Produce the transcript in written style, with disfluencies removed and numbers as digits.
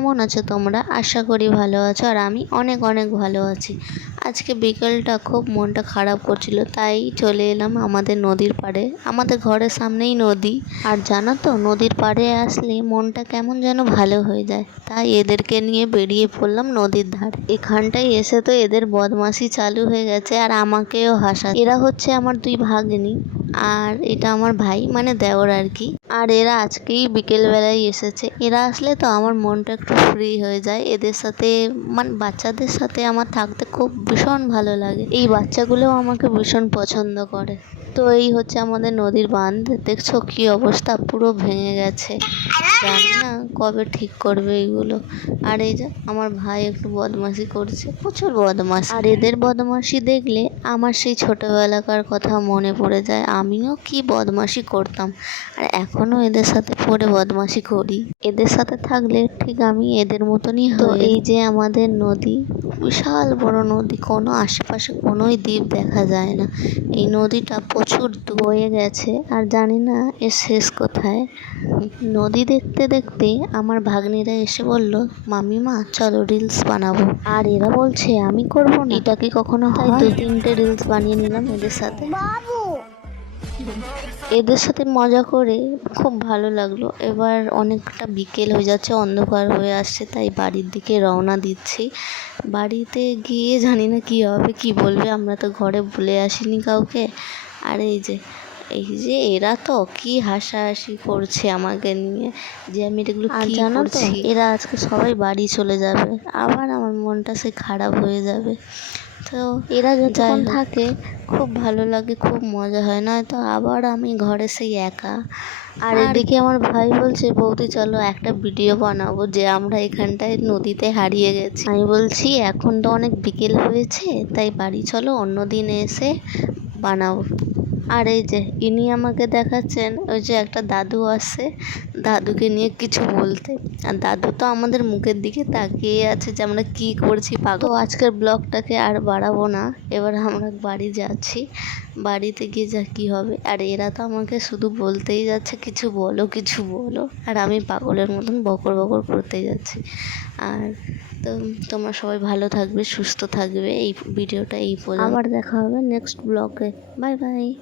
কেমন আছো তোমরা? আশা করি ভালো আছো, আর আমি অনেক অনেক ভালো আছি। আজকে বিকেলটা খুব মনটা খারাপ করছিল, তাই চলে এলাম আমাদের নদীর পাড়ে। আমাদের ঘরের সামনেই নদী, আর জানো তো নদীর পাড়ে আসলে মনটা কেমন যেন ভালো হয়ে যায়। তাই এদেরকে নিয়ে বেরিয়ে পড়লাম নদীর ধারে। এখানটায় এসে তো এদের বদমাশি চালু হয়ে গেছে, আর আমাকেও হাসা। এরা হচ্ছে আমার দুই ভাগ্নি, আর এটা আমার ভাই মানে দেওর আর কি। আর এরা আজকেই বিকেলবেলায় এসেছে। এরা আসলে তো আমার মনটা একটু ফ্রি হয়ে যায়। এদের সাথে মানে বাচ্চাদের সাথে আমার থাকতে খুব ভীষণ ভালো লাগে। এই বাচ্চাগুলোও আমাকে ভীষণ পছন্দ করে। তো এই হচ্ছে আমাদের নদীর বাঁধ। দেখছো কি অবস্থা, পুরো ভেঙে গেছে। জানি না কবে ঠিক করবে এইগুলো। আর এই যে আমার ভাই একটু বদমাশি করছে, প্রচুর বদমাশি। আর এদের বদমাশি দেখলে আমার সেই ছোটবেলাকার কথা মনে পড়ে যায়। আমিও কি বদমাশি করতাম, আর এখনো এদের সাথে পড়ে বদমাশি করি। এদের সাথে থাকলে ঠিক আমি এদের মতনই হই। তো এই যে আমাদের নদী, বিশাল বড় নদী, কোনো আশেপাশে কোনোই দ্বীপ দেখা যায় না। এই নদীটা প্রচুর বয়ে গেছে, আর জানি না এর শেষ কোথায়। নদী দেখতে দেখতে আমার ভাগ্নিরা এসে বলল, মামিমা চলো রিলস বানাবো। আর এরা বলছে আমি করব না, এটা কি কখনো হয়? 2-3টে রিলস বানিয়ে নিলাম এদের সাথে। এদের সাথে মজা করে খুব ভালো লাগলো। এবার অনেকটা বিকেল হয়ে যাচ্ছে, অন্ধকার হয়ে আসছে, তাই বাড়ির দিকে রওনা দিচ্ছি। বাড়িতে গিয়ে জানি না কী হবে, কি বলবে, আমরা তো ঘরে বলে আসিনি কাউকে। আর এই যে এরা তো কি হাসাহাসি করছে আমাকে নিয়ে, যে আমি এগুলো কি করছি। এরা আজকে সবাই বাড়ি চলে যাবে, আবার আমার মনটা সে খারাপ হয়ে যাবে। তো এরা যতক্ষণ থাকে খুব ভালো লাগে, খুব মজা হয়, নয়তো আবার আমি ঘরে সেই একা। আর এদিকে আমার ভাই বলছে, বৌদি চলো একটা ভিডিও বানাবো যে আমরা এখানটায় নদীতে হারিয়ে গেছি। আমি বলছি এখন তো অনেক বিকেল হয়েছে, তাই বাড়ি চলো, অন্য দিন এসে বানাবো। আর এই যে ইনি আমাকে দেখাচ্ছেন, ওই যে একটা দাদু আসছে, দাদুকে নিয়ে কিছু বলতে। আর দাদু তো আমাদের মুখের দিকে তাকিয়ে আছে যে আমরা কি করছি পাগল। তো আজকের ব্লগটাকে আর বাড়াবো না, এবার আমরা বাড়ি যাচ্ছি। বাড়িতে গিয়ে যা কী হবে। আর এরা তো আমাকে শুধু বলতেই যাচ্ছে কিছু বলো কিছু বলো, আর আমি পাগলের মতন বকর বকর করতেই যাচ্ছি। আর তো তোমরা সবাই ভালো থাকবে, সুস্থ থাকবে। এই ভিডিওটা এই পর্যন্ত, আবার দেখা হবে নেক্সট ব্লগে। Bye bye.